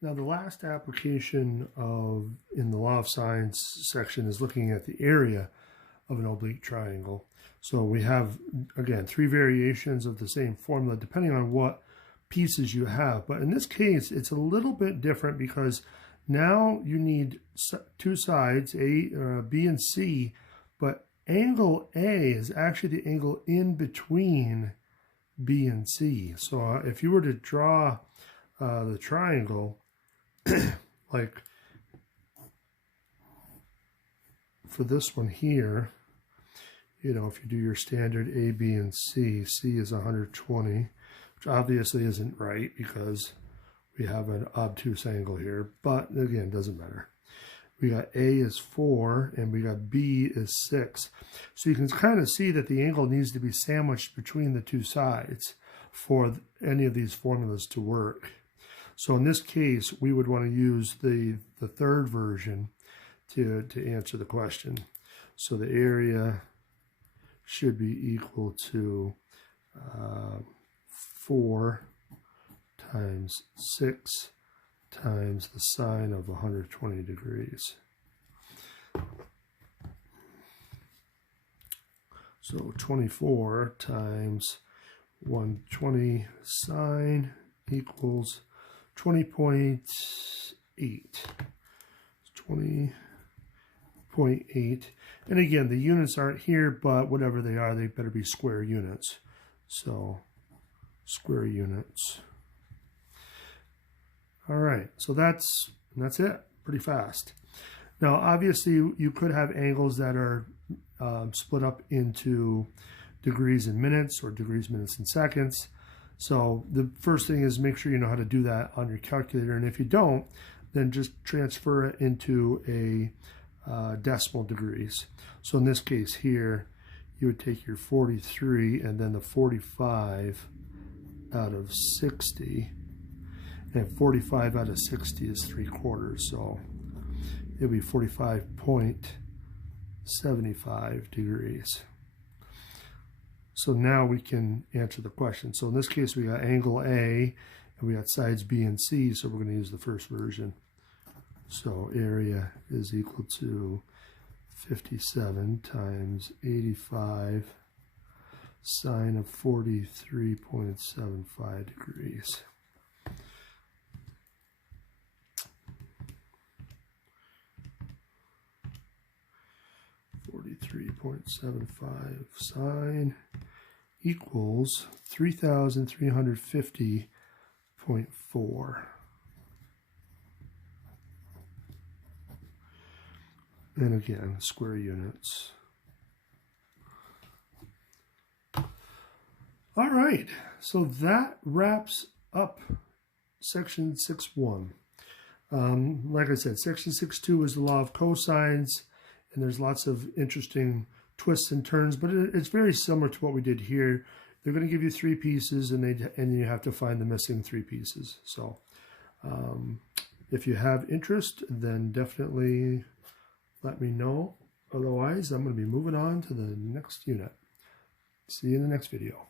Now the last application in the law of sines section is looking at the area of an oblique triangle. So we have, again, three variations of the same formula depending on what pieces you have. But in this case, it's a little bit different because now you need two sides, B and C, but angle A is actually the angle in between B and C. So if you were to draw the triangle, like for this one here, you know, if you do your standard A, B, and C, C is 120, which obviously isn't right because we have an obtuse angle here, but again, doesn't matter. We got A is 4 and we got B is 6. So you can kind of see that the angle needs to be sandwiched between the two sides for any of these formulas to work. So in this case, we would want to use the third version to answer the question. So the area should be equal to 4 times 6 times the sine of 120 degrees. So 24 times 120 sine equals 20.8. 20.8. And again, the units aren't here, but whatever they are, they better be square units. So square units. All right, so that's it, pretty fast. Now, obviously, you could have angles that are split up into degrees and minutes or degrees, minutes, and seconds. So the first thing is make sure you know how to do that on your calculator. And if you don't, then just transfer it into a decimal degrees. So in this case here, you would take your 43 and then the 45 out of 60. And 45 out of 60 is 3/4, so it'll be 45.75 degrees. So now we can answer the question. So in this case, we got angle A, and we got sides B and C, so we're going to use the first version. So area is equal to 57 times 85 sine of 43.75 degrees. 43.75 sine equals 3,350.4. And again, square units. All right, so that wraps up section 6.1. Like I said, section 6.2 is the law of cosines, and there's lots of interesting twists and turns, but it's very similar to what we did here. They're going to give you three pieces, and you have to find the missing three pieces. So if you have interest, then definitely let me know. Otherwise, I'm going to be moving on to the next unit. See you in the next video.